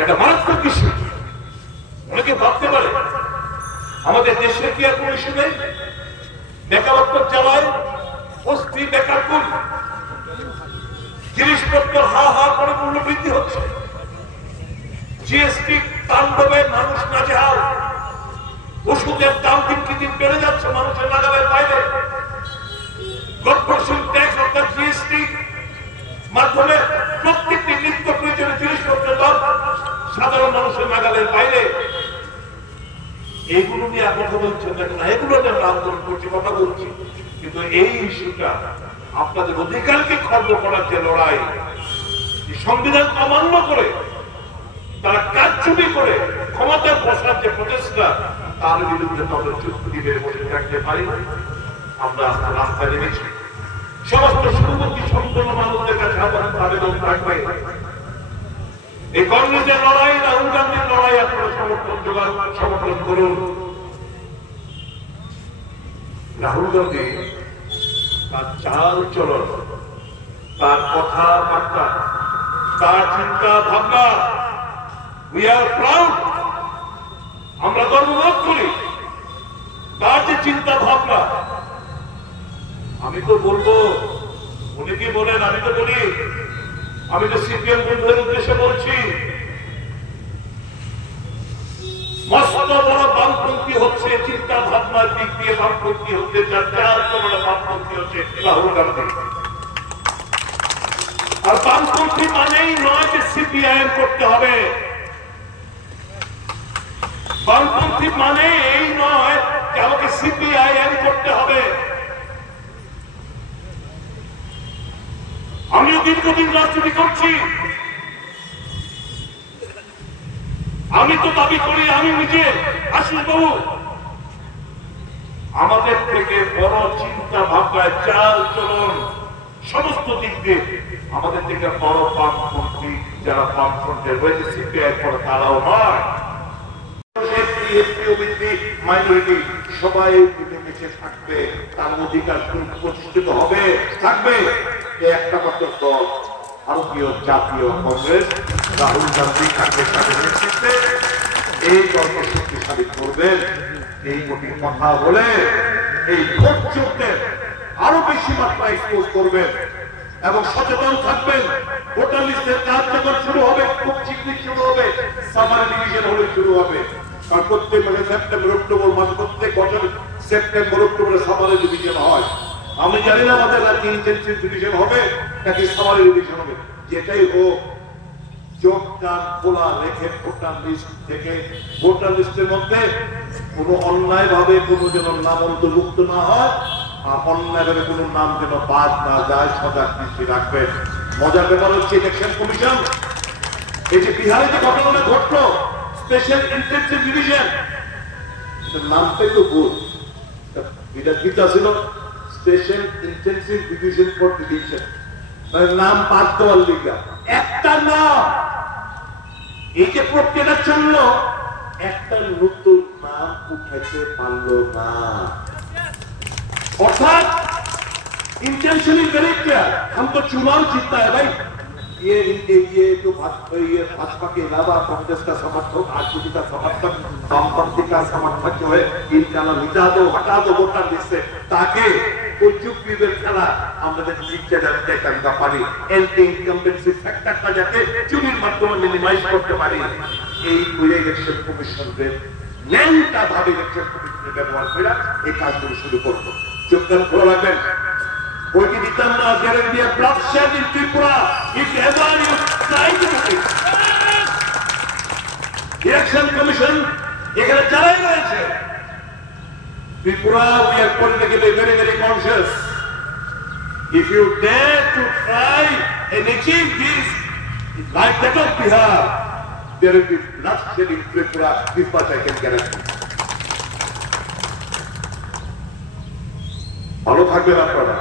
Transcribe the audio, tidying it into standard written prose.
এটা মারাত্মক ইস্যু। অনেকে ভাবতে পারে আমাদের দেশে কি আর কোন ইস্যু নেই? বেকারত্ব চালায়, অস্থির বেকার কোন, জিনিসপত্র হা হা করে মূল্য বৃদ্ধি হচ্ছে, জিএসটি তাণ্ডবে মানুষ নাজেহাল, ওষুধের দাম দিন কি দিন বেড়ে যাচ্ছে মানুষের নাগালের বাইরে, কর্পোরেশন ট্যাক্স অর্থাৎ জিএসটি মাধ্যমে প্রত্যেকটি নিত্য প্রয়োজনীয় জিনিসপত্রের দাম সাধারণ মানুষের নাগালের বাইরে। এইগুলো নিয়ে কথা বলছেন না, এগুলো নিয়ে আমরা আন্দোলন করছি, কথা বলছি, কিন্তু এই ইস্যুটা আপনাদের অধিকারকে খর্ব করার যে লড়াই, সংবিধান অমান্য করে তারা কারচুপি করে ক্ষমতায় বসার যে প্রচেষ্টা, তার বিরুদ্ধে আমরা চুক্তি দিয়ে বসে থাকতে পারি না। আমরা রাস্তায় নেমেছি। সমস্ত শুভবর্তী সম্পূর্ণ মানুষদের কাছে আমার আবেদন থাকবে, এই কংগ্রেসের লড়াই, রাহুল গান্ধীর লড়াই আপনারা সমর্থন করুন। রাহুল গান্ধী তার চাল চলন, তার কথাবার্তা, তার চিন্তা ভাবনা, we are proud, আমরা গর্ববোধ করি তার যে চিন্তা ভাবনা। আমি তো বলবো, অনেকে বলেন, আমি তো বলি, আমি তো সিপিএম বন্ধুদের উদ্দেশ্যে বলছি, মস্ত বড় বামপন্থী হচ্ছে চিন্তা ভাবনার দিক দিয়ে, বামপন্থী হচ্ছে যার বড় বামপন্থী হচ্ছে রাহুল গান্ধী। আর বামপন্থী মানেই নয় যে সিপিআইএম করতে হবে, বামপন্থী মানে এই নয় যে আমাকে সিপিআইএম করতে হবে। আমিও দীর্ঘদিন রাজনীতি করছি, আমি তো দাবি করি, আমি নিজে আশিস বাবু, আমাদের থেকে বড় চিন্তা ভাবনা, চাল চলন, সমস্ত দিক দিয়ে আমাদের থেকে বড় বামপন্থী যারা বামফ্রন্টের রয়েছে সিপিআই করে তারাও নয়। মাইনরিটি সবাই মিলেমিশে থাকবে, তার অধিকার প্রতিষ্ঠিত হবে, থাকবে। একটা মাত্র দল, ভারতীয় জাতীয় কংগ্রেস, রাহুল গান্ধী কাঙ্গের নেতৃত্বে এই দলকে শক্তিশালী করবেন। এই কোটি কথা বলে এই ভোট চোরদের আরো বেশি মাত্রা এক্সপোজ করবেন এবং সচেতন থাকবেন। ভোটার লিস্টের কাজ যখন শুরু হবে, খুব শীঘ্রই শুরু হবে, সামার ডিভিশন হলে শুরু হবে। কারণ প্রত্যেক মাসে সেপ্টেম্বর অক্টোবর মাস, প্রত্যেক বছর সেপ্টেম্বর অক্টোবরে সামারের ডিভিশন হয়। আমি জানি না আমাদের রাজ্যে ইন্টেনসিভ ডিভিশন হবে নাকি সামারের ডিভিশন হবে, যেটাই হোক চোখ কান খোলা রেখে ভোটার লিস্ট থেকে, ভোটার লিস্টের মধ্যে কোনো অন্যায় ভাবে কোনো যেন নাম অন্তর্ভুক্ত না হয়, আর অন্যায় ভাবে কোনো নাম যেন বাদ না যায়, সজাগ দৃষ্টি রাখবেন। মজার ব্যাপার হচ্ছে ইলেকশন কমিশন এই যে বিহারে যে ঘটনাটা ঘটলো, স্পেশাল ইন্টেনসিভ ডিভিশন, নামটাই তো ভুল, এটা গীতা ছিল special intensive division for deletion, নাম বাদ দেওয়ার লিগা একটা নাম। এই যে প্রক্রিয়াটা চললো, একটা নতুন নাম উঠাইতে পারলো না, অর্থাৎ इंटेंशनली वेरी क्लियर, हमको चुनाव जीतना है भाई। ये जो भाजपा के अलावा कांग्रेस का समर्थक, आरजेडी का समर्थक, वामपंथी का समर्थक जो है, इनका नाम मिटा दो, हटा दो वोटर लिस्ट से, ताकि कोई चुप विवेक खेला আমাদের জিততে যাচ্ছে কারণটা পারি, এন্টি ইনকামবেন্সি ফ্যাক্টরটা যাতে চুরির মাধ্যমে মিনিমাইজ করতে পারি। এই ইলেকশন কমিশনের ন্যাংটা ভাবে ইলেকশন কমিশনের ব্যবহার করে এই কাজগুলো শুরু করবো। চোখ কান খোলা রাখবেন। We can determine there will be a bloodshed in Tripura if ever you try to do it. Election Commission, এখানে যারাই রয়েছে, Tripura, we are politically very, very conscious. If you dare to try and achieve this, like that of Bihar, there will be bloodshed in Tripura, this much I can guarantee. ভালো থাকবেন আপনারা।